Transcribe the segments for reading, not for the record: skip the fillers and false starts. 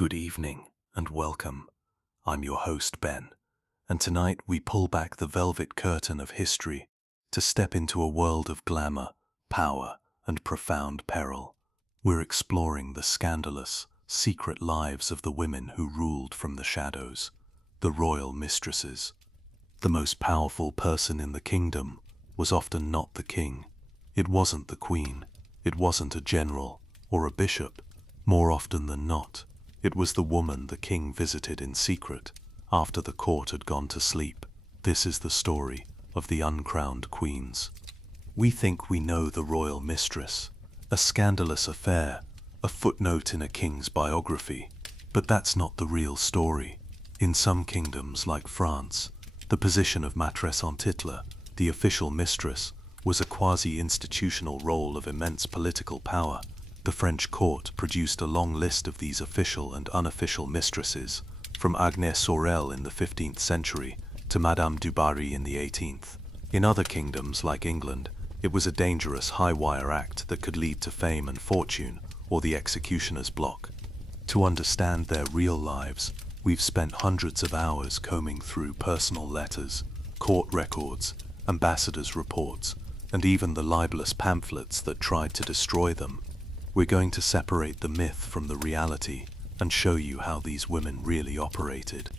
Good evening and welcome. I'm your host Ben, and tonight we pull back the velvet curtain of history to step into a world of glamour, power, and profound peril. We're exploring the scandalous, secret lives of the women who ruled from the shadows, the royal mistresses. The most powerful person in the kingdom was often not the king. It wasn't the queen. It wasn't a general or a bishop. More often than not, it was the woman the king visited in secret after the court had gone to sleep. This is the story of the uncrowned queens. We think we know the royal mistress, a scandalous affair, a footnote in a king's biography, but that's not the real story. In some kingdoms like France, the position of maîtresse en titre, the official mistress, was a quasi-institutional role of immense political power. The French court produced a long list of these official and unofficial mistresses, from Agnès Sorel in the 15th century to Madame du Barry in the 18th. In other kingdoms like England, it was a dangerous high-wire act that could lead to fame and fortune, or the executioner's block. To understand their real lives, we've spent hundreds of hours combing through personal letters, court records, ambassadors' reports, and even the libelous pamphlets that tried to destroy them. We're going to separate the myth from the reality and show you how these women really operated.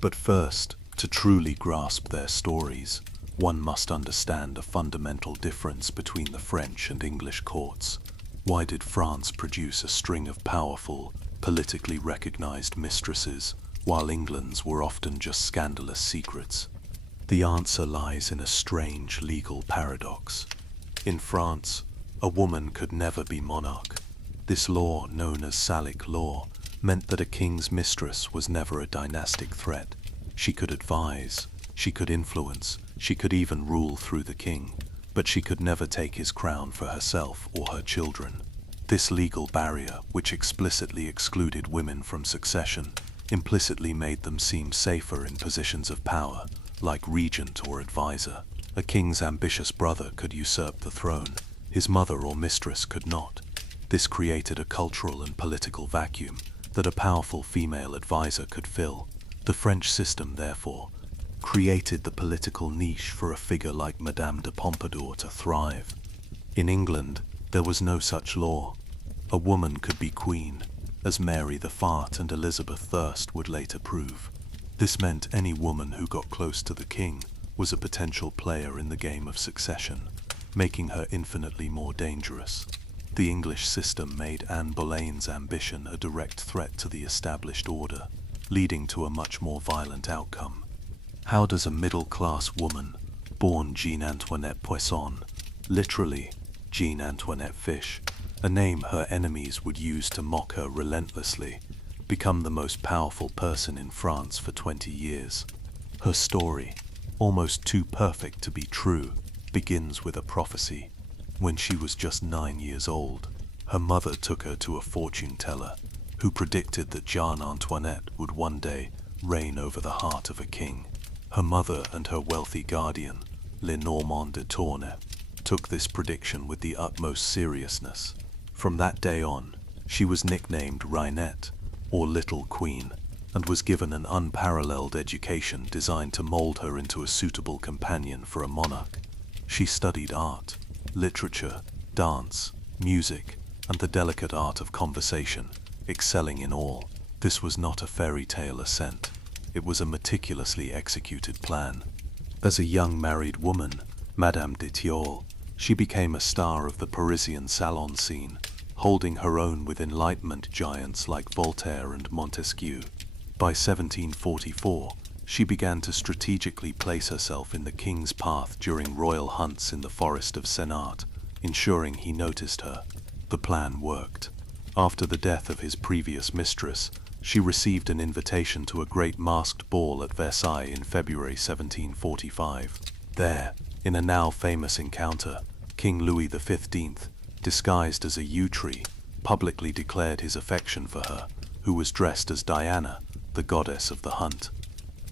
But first, to truly grasp their stories, one must understand a fundamental difference between the French and English courts. Why did France produce a string of powerful, politically recognized mistresses, while England's were often just scandalous secrets? The answer lies in a strange legal paradox. In France, a woman could never be monarch. This law, known as Salic law, meant that a king's mistress was never a dynastic threat. She could advise, she could influence, she could even rule through the king, but she could never take his crown for herself or her children. This legal barrier, which explicitly excluded women from succession, implicitly made them seem safer in positions of power, like regent or advisor. A king's ambitious brother could usurp the throne. His mother or mistress could not. This created a cultural and political vacuum that a powerful female advisor could fill. The French system, therefore, created the political niche for a figure like Madame de Pompadour to thrive. In England, there was no such law. A woman could be queen, as Mary the Fart and Elizabeth Thirst would later prove. This meant any woman who got close to the king was a potential player in the game of succession, making her infinitely more dangerous. The English system made Anne Boleyn's ambition a direct threat to the established order, leading to a much more violent outcome. How does a middle-class woman, born Jean Antoinette Poisson, literally Jean Antoinette Fish, a name her enemies would use to mock her relentlessly, become the most powerful person in France for 20 years? Her story, almost too perfect to be true, begins with a prophecy. When she was just 9 years old, her mother took her to a fortune teller who predicted that Jeanne Antoinette would one day reign over the heart of a king. Her mother and her wealthy guardian, Lenormand de Tournai, took this prediction with the utmost seriousness. From that day on, she was nicknamed Reinette, or Little Queen, and was given an unparalleled education designed to mold her into a suitable companion for a monarch. She studied art, literature, dance, music, and the delicate art of conversation, excelling in all. This was not a fairy tale ascent. It was a meticulously executed plan. As a young married woman, Madame de Thiol, she became a star of the Parisian salon scene, holding her own with Enlightenment giants like Voltaire and Montesquieu. By 1744, she began to strategically place herself in the king's path during royal hunts in the forest of Senart, ensuring he noticed her. The plan worked. After the death of his previous mistress, she received an invitation to a great masked ball at Versailles in February 1745. There, in a now famous encounter, King Louis XV, disguised as a yew tree, publicly declared his affection for her, who was dressed as Diana, the goddess of the hunt.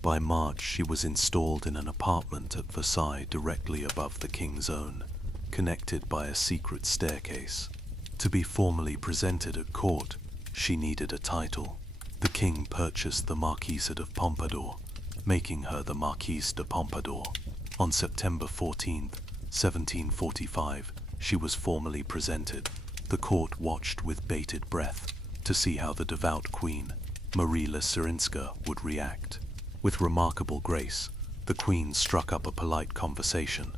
By March, she was installed in an apartment at Versailles directly above the king's own, connected by a secret staircase. To be formally presented at court, she needed a title. the king purchased the Marquise of Pompadour, making her the Marquise de Pompadour. On September 14, 1745, she was formally presented. The court watched with bated breath to see how the devout queen, Marie la Syrinska, would react. With remarkable grace, the queen struck up a polite conversation,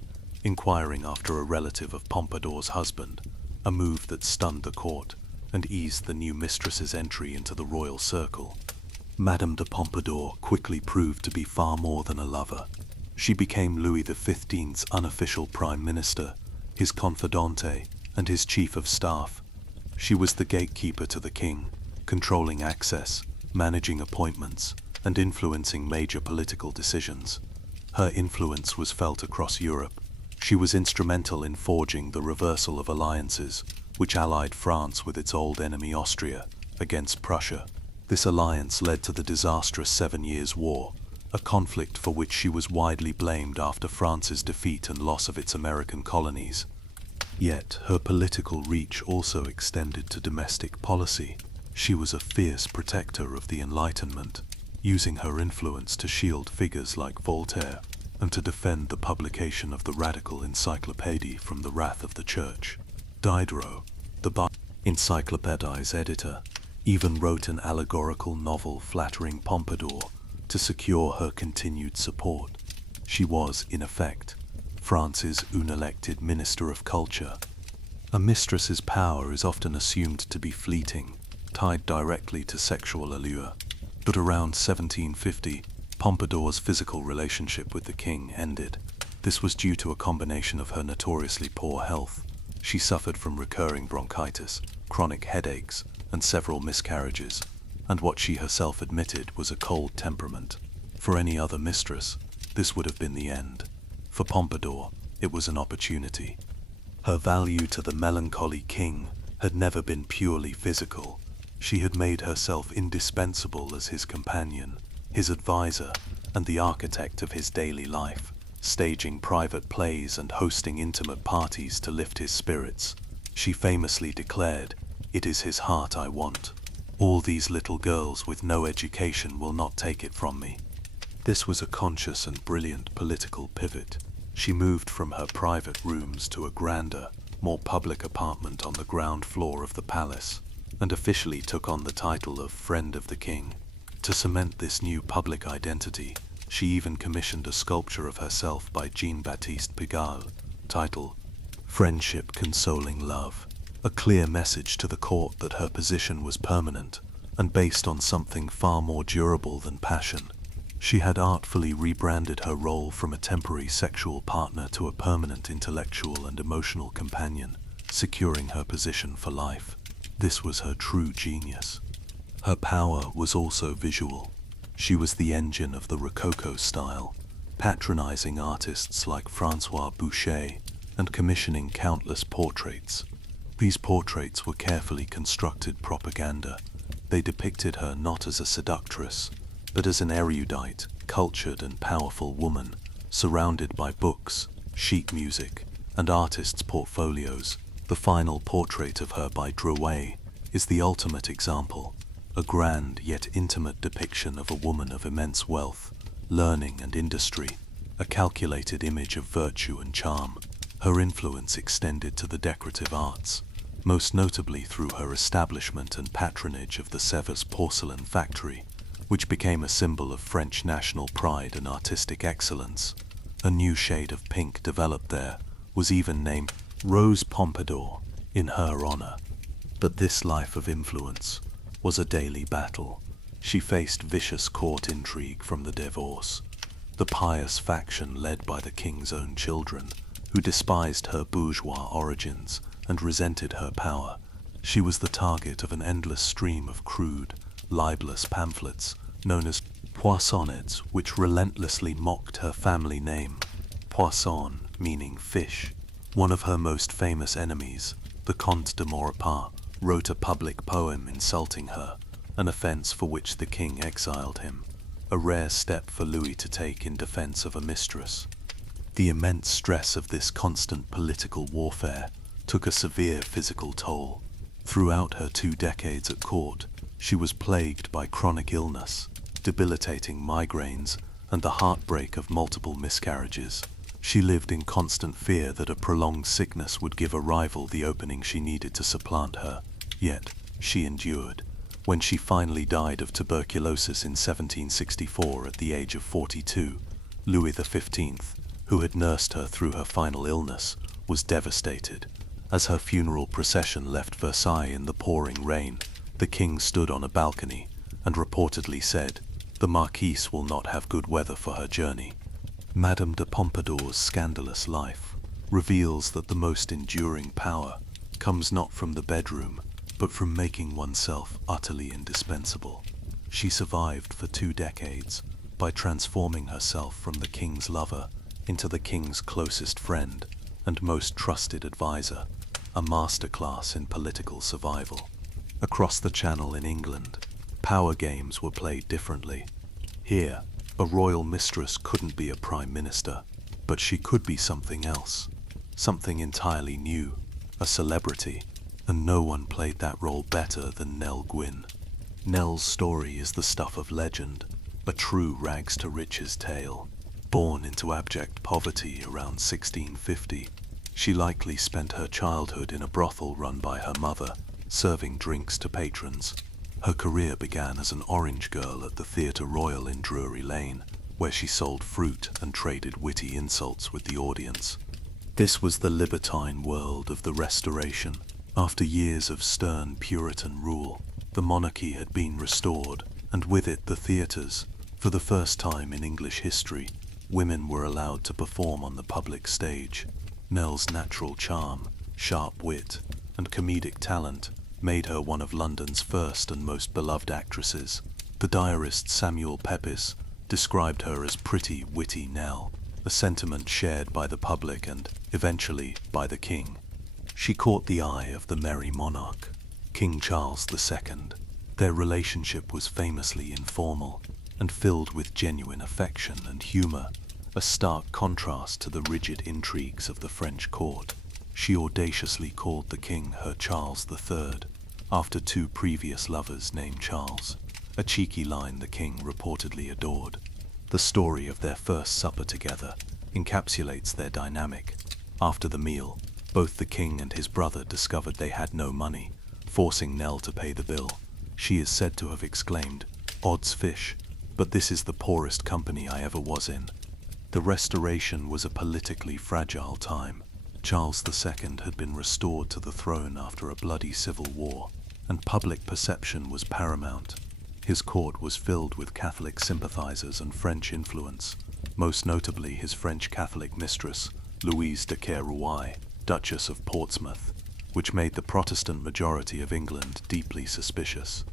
inquiring after a relative of Pompadour's husband, a move that stunned the court and eased the new mistress's entry into the royal circle. Madame de Pompadour quickly proved to be far more than a lover. She became Louis XV's unofficial prime minister, his confidante, and his chief of staff. She was the gatekeeper to the king, controlling access, managing appointments, and influencing major political decisions. Her influence was felt across Europe. She was instrumental in forging the reversal of alliances, which allied France with its old enemy Austria against Prussia. This alliance led to the disastrous 7 Years' War, a conflict for which she was widely blamed after France's defeat and loss of its American colonies. Yet her political reach also extended to domestic policy. She was a fierce protector of the Enlightenment, using her influence to shield figures like Voltaire and to defend the publication of the radical encyclopédie from the wrath of the Church. Diderot, the encyclopédie's editor, even wrote an allegorical novel flattering Pompadour to secure her continued support. She was, in effect, France's unelected Minister of Culture. A mistress's power is often assumed to be fleeting, tied directly to sexual allure. But around 1750, Pompadour's physical relationship with the king ended. This was due to a combination of her notoriously poor health. She suffered from recurring bronchitis, chronic headaches, and several miscarriages, and what she herself admitted was a cold temperament. For any other mistress, this would have been the end. For Pompadour, it was an opportunity. Her value to the melancholy king had never been purely physical. She had made herself indispensable as his companion, his advisor, and the architect of his daily life, staging private plays and hosting intimate parties to lift his spirits. She famously declared, "It is his heart I want. All these little girls with no education will not take it from me." This was a conscious and brilliant political pivot. She moved from her private rooms to a grander, more public apartment on the ground floor of the palace, and officially took on the title of Friend of the King. To cement this new public identity, she even commissioned a sculpture of herself by Jean-Baptiste Pigalle, titled Friendship Consoling Love, a clear message to the court that her position was permanent and based on something far more durable than passion. She had artfully rebranded her role from a temporary sexual partner to a permanent intellectual and emotional companion, securing her position for life. This was her true genius. Her power was also visual. She was the engine of the Rococo style, patronizing artists like Francois Boucher and commissioning countless portraits. These portraits were carefully constructed propaganda. They depicted her not as a seductress, but as an erudite, cultured and powerful woman, surrounded by books, sheet music, and artists' portfolios. The final portrait of her by Drouet is the ultimate example, a grand yet intimate depiction of a woman of immense wealth, learning and industry, a calculated image of virtue and charm. Her influence extended to the decorative arts, most notably through her establishment and patronage of the Sèvres porcelain factory, which became a symbol of French national pride and artistic excellence. A new shade of pink developed there, was even named Rose Pompadour in her honor. But this life of influence was a daily battle. She faced vicious court intrigue from the divorce, the pious faction led by the king's own children, who despised her bourgeois origins and resented her power. She was the target of an endless stream of crude, libelous pamphlets known as poissonnets, which relentlessly mocked her family name, poisson meaning fish. One of her most famous enemies, the Comte de Maurepas, wrote a public poem insulting her, an offense for which the king exiled him, a rare step for Louis to take in defense of a mistress. The immense stress of this constant political warfare took a severe physical toll. Throughout her 2 decades at court, She was plagued by chronic illness, debilitating migraines, and the heartbreak of multiple miscarriages. She lived in constant fear that a prolonged sickness would give a rival the opening she needed to supplant her. Yet, she endured. When she finally died of tuberculosis in 1764 at the age of 42, Louis XV, who had nursed her through her final illness, was devastated. As her funeral procession left Versailles in the pouring rain, the king stood on a balcony and reportedly said, "The Marquise will not have good weather for her journey." Madame de Pompadour's scandalous life reveals that the most enduring power comes not from the bedroom, but from making oneself utterly indispensable. She survived for 2 decades by transforming herself from the king's lover into the king's closest friend and most trusted advisor, a masterclass in political survival. Across the Channel in England, power games were played differently. Here, a royal mistress couldn't be a prime minister, but she could be something else, something entirely new, a celebrity, and no one played that role better than Nell Gwyn. Nell's story is the stuff of legend, a true rags-to-riches tale. Born into abject poverty around 1650, she likely spent her childhood in a brothel run by her mother, serving drinks to patrons. Her career began as an orange girl at the Theatre Royal in Drury Lane, where she sold fruit and traded witty insults with the audience. This was the libertine world of the Restoration. After years of stern Puritan rule, the monarchy had been restored, and with it the theatres. For the first time in English history, women were allowed to perform on the public stage. Nell's natural charm, sharp wit, and comedic talent made her one of London's first and most beloved actresses. The diarist Samuel Pepys described her as pretty, witty Nell, a sentiment shared by the public and, eventually, by the king. She caught the eye of the merry monarch, King Charles II. Their relationship was famously informal and filled with genuine affection and humor, a stark contrast to the rigid intrigues of the French court. She audaciously called the king her Charles III, after 2 previous lovers named Charles, a cheeky line the king reportedly adored. The story of their first supper together encapsulates their dynamic. After the meal, both the king and his brother discovered they had no money, forcing Nell to pay the bill. She is said to have exclaimed, "Odds fish, but this is the poorest company I ever was in." The Restoration was a politically fragile time. Charles II had been restored to the throne after a bloody civil war, and public perception was paramount. His court was filled with Catholic sympathizers and French influence, most notably his French Catholic mistress, Louise de Querouaille, Duchess of Portsmouth, which made the Protestant majority of England deeply suspicious.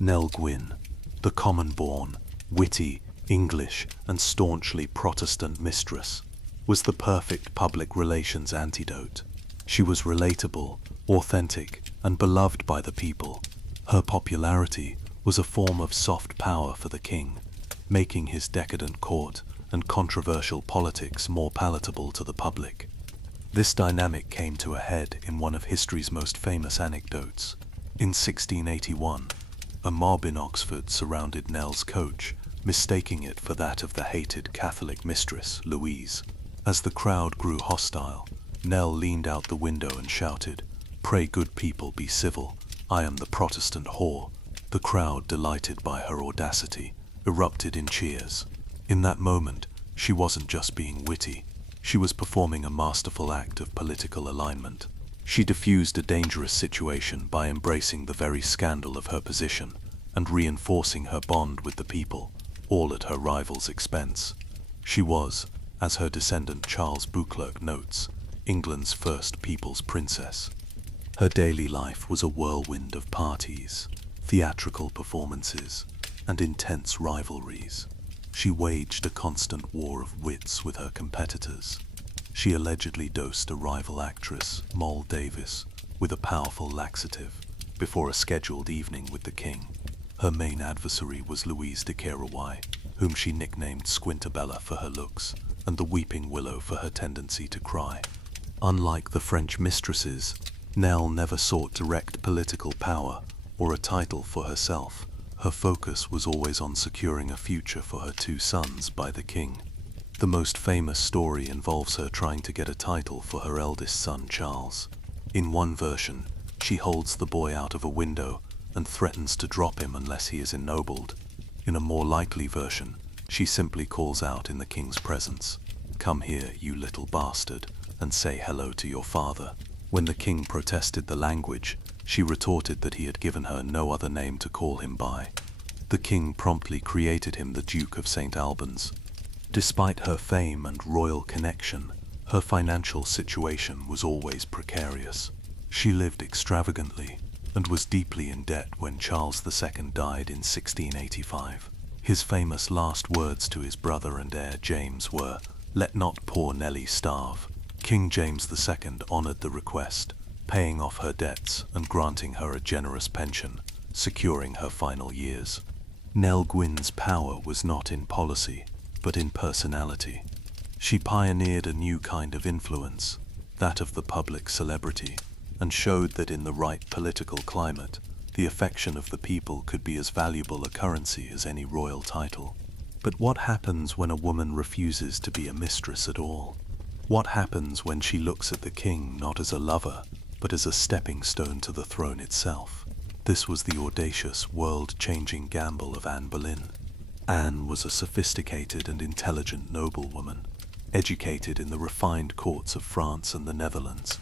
Nell Gwyn, the common-born, witty, English, and staunchly Protestant mistress, was the perfect public relations antidote. She was relatable, authentic, and beloved by the people. Her popularity was a form of soft power for the king, making his decadent court and controversial politics more palatable to the public. This dynamic came to a head in one of history's most famous anecdotes. In 1681, a mob in Oxford surrounded Nell's coach, mistaking it for that of the hated Catholic mistress, Louise. As the crowd grew hostile, Nell leaned out the window and shouted, "Pray good people be civil, I am the Protestant whore." The crowd, delighted by her audacity, erupted in cheers. In that moment, she wasn't just being witty, she was performing a masterful act of political alignment. She diffused a dangerous situation by embracing the very scandal of her position and reinforcing her bond with the people, all at her rival's expense. She was, as her descendant Charles Beauclerk notes, England's first people's princess. Her daily life was a whirlwind of parties, theatrical performances, and intense rivalries. She waged a constant war of wits with her competitors. She allegedly dosed a rival actress, Moll Davis, with a powerful laxative before a scheduled evening with the king. Her main adversary was Louise de Querouaille, whom she nicknamed Squintabella for her looks and the Weeping Willow for her tendency to cry. Unlike the French mistresses, Nell never sought direct political power or a title for herself. Her focus was always on securing a future for her two sons by the king. The most famous story involves her trying to get a title for her eldest son, Charles. In one version, she holds the boy out of a window and threatens to drop him unless he is ennobled. In a more likely version, she simply calls out in the king's presence, "Come here, you little bastard, and say hello to your father." When the king protested the language, she retorted that he had given her no other name to call him by. The king promptly created him the Duke of St. Albans. Despite her fame and royal connection, her financial situation was always precarious. She lived extravagantly and was deeply in debt when Charles II died in 1685. His famous last words to his brother and heir James were, "Let not poor Nelly starve." King James II honored the request, paying off her debts and granting her a generous pension, securing her final years. Nell Gwyn's power was not in policy, but in personality. She pioneered a new kind of influence, that of the public celebrity, and showed that in the right political climate, the affection of the people could be as valuable a currency as any royal title. But what happens when a woman refuses to be a mistress at all? What happens when she looks at the king not as a lover, but as a stepping stone to the throne itself? This was the audacious, world-changing gamble of Anne Boleyn. Anne was a sophisticated and intelligent noblewoman, educated in the refined courts of France and the Netherlands.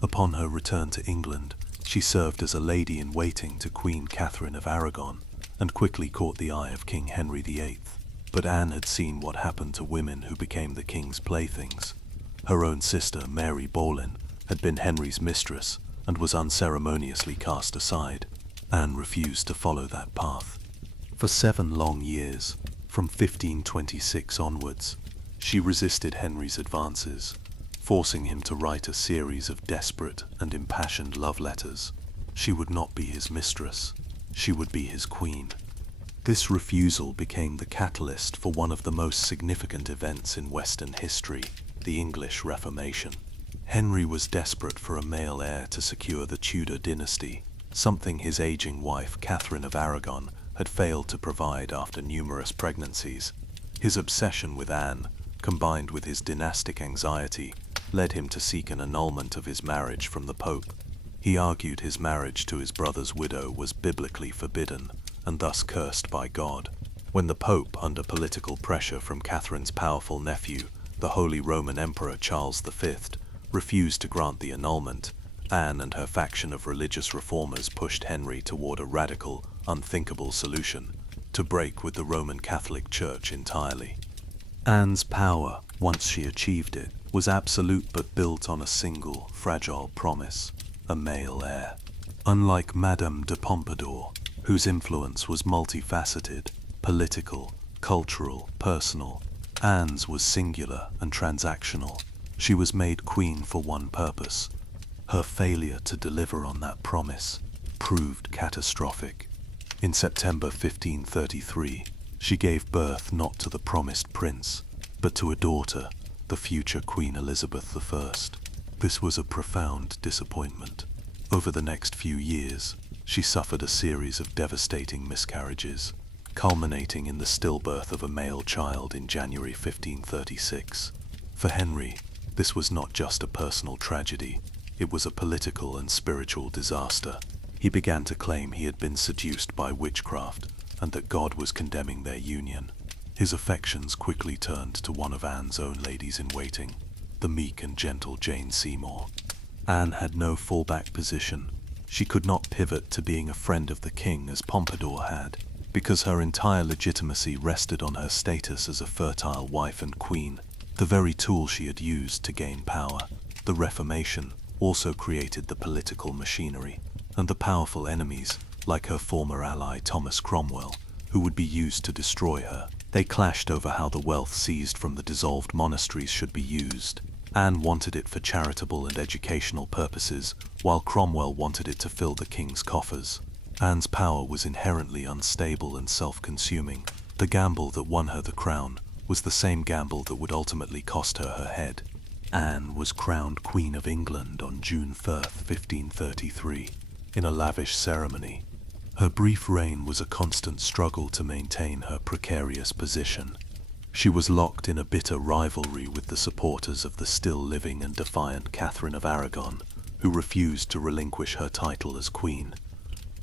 Upon her return to England, she served as a lady-in-waiting to Queen Catherine of Aragon, and quickly caught the eye of King Henry VIII. But Anne had seen what happened to women who became the king's playthings. Her own sister, Mary Boleyn, had been Henry's mistress and was unceremoniously cast aside. Anne refused to follow that path. For 7 long years, from 1526 onwards, she resisted Henry's advances, forcing him to write a series of desperate and impassioned love letters. She would not be his mistress, she would be his queen. This refusal became the catalyst for one of the most significant events in Western history, the English Reformation. Henry was desperate for a male heir to secure the Tudor dynasty, something his aging wife, Catherine of Aragon, had failed to provide after numerous pregnancies. His obsession with Anne, combined with his dynastic anxiety, led him to seek an annulment of his marriage from the Pope. He argued his marriage to his brother's widow was biblically forbidden, and thus cursed by God. When the Pope, under political pressure from Catherine's powerful nephew, the Holy Roman Emperor Charles V, refused to grant the annulment, Anne and her faction of religious reformers pushed Henry toward a radical, unthinkable solution: to break with the Roman Catholic Church entirely. Anne's power, once she achieved it, was absolute but built on a single, fragile promise: a male heir. Unlike Madame de Pompadour, whose influence was multifaceted, political, cultural, personal, Anne's was singular and transactional. She was made queen for one purpose. Her failure to deliver on that promise proved catastrophic. In September 1533, she gave birth not to the promised prince, but to a daughter, the future Queen Elizabeth I. This was a profound disappointment. Over the next few years, she suffered a series of devastating miscarriages, culminating in the stillbirth of a male child in January 1536. For Henry, this was not just a personal tragedy, it was a political and spiritual disaster. He began to claim he had been seduced by witchcraft and that God was condemning their union. His affections quickly turned to one of Anne's own ladies-in-waiting, the meek and gentle Jane Seymour. Anne had no fallback position. She could not pivot to being a friend of the king as Pompadour had, because her entire legitimacy rested on her status as a fertile wife and queen, the very tool she had used to gain power. The Reformation also created the political machinery, and the powerful enemies, like her former ally Thomas Cromwell, who would be used to destroy her. They clashed over how the wealth seized from the dissolved monasteries should be used. Anne wanted it for charitable and educational purposes, while Cromwell wanted it to fill the king's coffers. Anne's power was inherently unstable and self-consuming. The gamble that won her the crown was the same gamble that would ultimately cost her her head. Anne was crowned Queen of England on June 3, 1533, in a lavish ceremony. Her brief reign was a constant struggle to maintain her precarious position. She was locked in a bitter rivalry with the supporters of the still living and defiant Catherine of Aragon, who refused to relinquish her title as queen.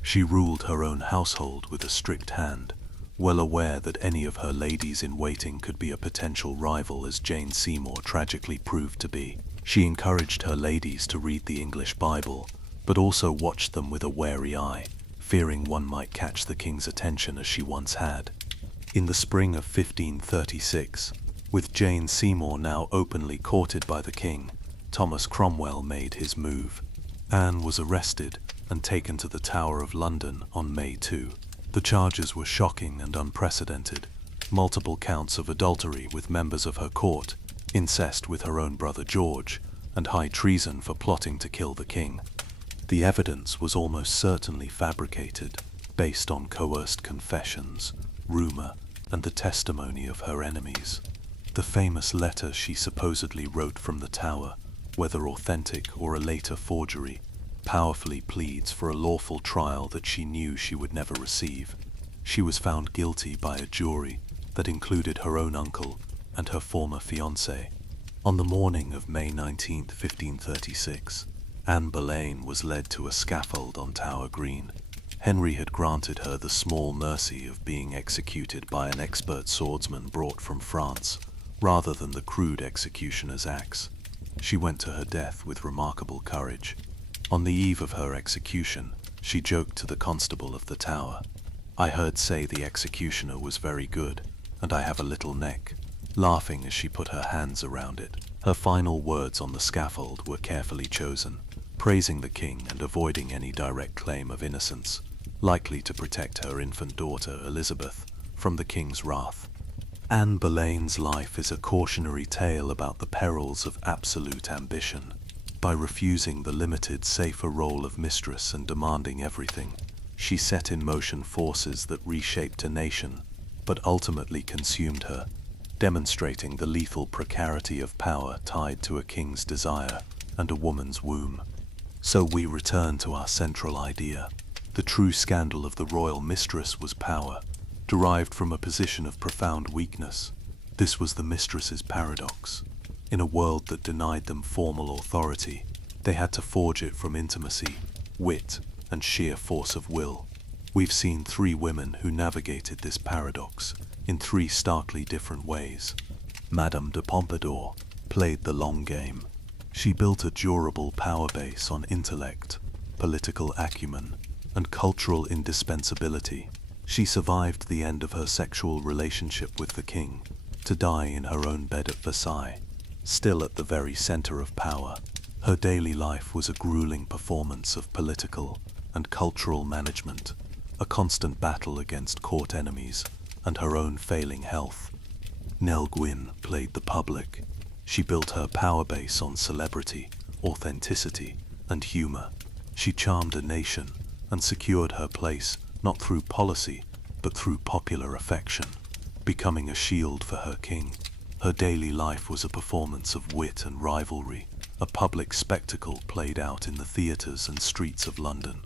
She ruled her own household with a strict hand, well aware that any of her ladies-in-waiting could be a potential rival, as Jane Seymour tragically proved to be. She encouraged her ladies to read the English Bible, but also watched them with a wary eye, fearing one might catch the king's attention as she once had. In the spring of 1536, with Jane Seymour now openly courted by the king, Thomas Cromwell made his move. Anne was arrested and taken to the Tower of London on May 2. The charges were shocking and unprecedented: multiple counts of adultery with members of her court, incest with her own brother George, and high treason for plotting to kill the king. The evidence was almost certainly fabricated, based on coerced confessions, rumor, and the testimony of her enemies. The famous letter she supposedly wrote from the Tower, whether authentic or a later forgery, powerfully pleads for a lawful trial that she knew she would never receive. She was found guilty by a jury that included her own uncle and her former fiancé. On the morning of May 19, 1536, Anne Boleyn was led to a scaffold on Tower Green. Henry had granted her the small mercy of being executed by an expert swordsman brought from France, rather than the crude executioner's axe. She went to her death with remarkable courage. On the eve of her execution, she joked to the constable of the Tower, "I heard say the executioner was very good, and I have a little neck," laughing as she put her hands around it. Her final words on the scaffold were carefully chosen, praising the king and avoiding any direct claim of innocence, likely to protect her infant daughter Elizabeth from the king's wrath. Anne Boleyn's life is a cautionary tale about the perils of absolute ambition. By refusing the limited, safer role of mistress and demanding everything, she set in motion forces that reshaped a nation, but ultimately consumed her, demonstrating the lethal precarity of power tied to a king's desire and a woman's womb. So we return to our central idea. The true scandal of the royal mistress was power, derived from a position of profound weakness. This was the mistress's paradox. In a world that denied them formal authority, they had to forge it from intimacy, wit, and sheer force of will. We've seen three women who navigated this paradox in three starkly different ways. Madame de Pompadour played the long game. She built a durable power base on intellect, political acumen, and cultural indispensability. She survived the end of her sexual relationship with the king, to die in her own bed at Versailles, still at the very center of power. Her daily life was a grueling performance of political and cultural management, a constant battle against court enemies and her own failing health. Nell Gwyn played the public. She built her power base on celebrity, authenticity, and humor. She charmed a nation and secured her place not through policy, but through popular affection, becoming a shield for her king. Her daily life was a performance of wit and rivalry, a public spectacle played out in the theatres and streets of London.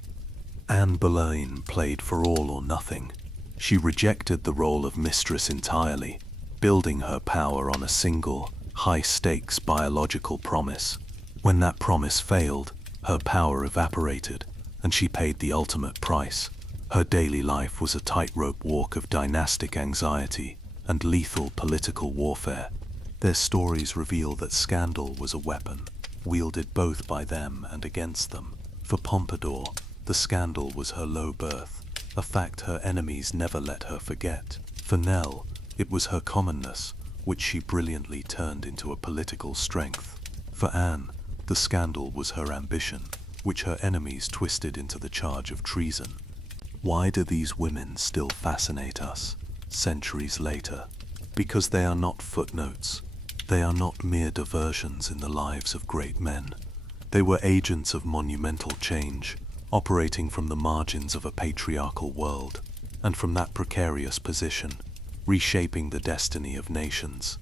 Anne Boleyn played for all or nothing. She rejected the role of mistress entirely, building her power on a single, high-stakes biological promise. When that promise failed, her power evaporated, and she paid the ultimate price. Her daily life was a tightrope walk of dynastic anxiety and lethal political warfare. Their stories reveal that scandal was a weapon, wielded both by them and against them. For Pompadour, the scandal was her low birth, a fact her enemies never let her forget. For Nell, it was her commonness, which she brilliantly turned into a political strength. For Anne, the scandal was her ambition, which her enemies twisted into the charge of treason. Why do these women still fascinate us, centuries later? Because they are not footnotes. They are not mere diversions in the lives of great men. They were agents of monumental change, operating from the margins of a patriarchal world, and from that precarious position, reshaping the destiny of nations.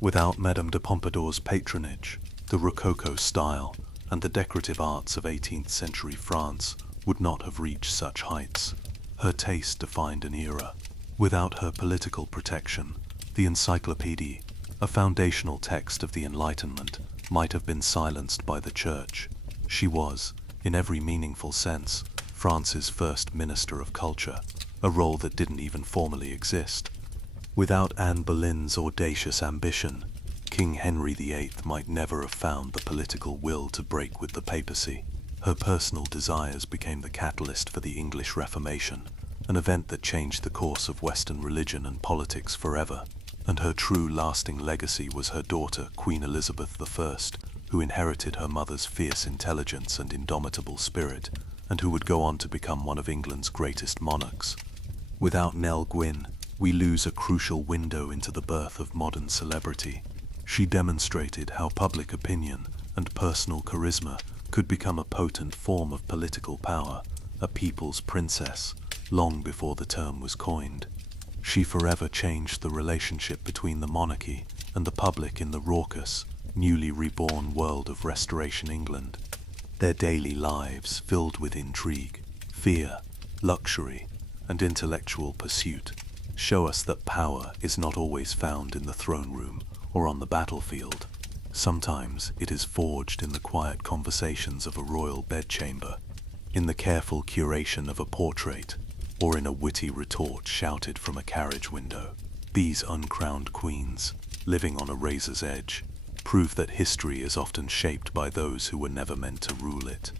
Without Madame de Pompadour's patronage, the Rococo style and the decorative arts of 18th century France would not have reached such heights. Her taste defined an era. Without her political protection, the Encyclopedia, a foundational text of the Enlightenment, might have been silenced by the Church. She was, in every meaningful sense, France's first minister of culture, a role that didn't even formally exist. Without Anne Boleyn's audacious ambition, King Henry VIII might never have found the political will to break with the papacy. Her personal desires became the catalyst for the English Reformation, an event that changed the course of Western religion and politics forever. And her true lasting legacy was her daughter, Queen Elizabeth I, who inherited her mother's fierce intelligence and indomitable spirit, and who would go on to become one of England's greatest monarchs. Without Nell Gwyn, we lose a crucial window into the birth of modern celebrity. She demonstrated how public opinion and personal charisma could become a potent form of political power, a people's princess, long before the term was coined. She forever changed the relationship between the monarchy and the public in the raucous, newly reborn world of Restoration England. Their daily lives, filled with intrigue, fear, luxury, and intellectual pursuit, show us that power is not always found in the throne room or on the battlefield. Sometimes it is forged in the quiet conversations of a royal bedchamber, in the careful curation of a portrait, or in a witty retort shouted from a carriage window. These uncrowned queens, living on a razor's edge, prove that history is often shaped by those who were never meant to rule it.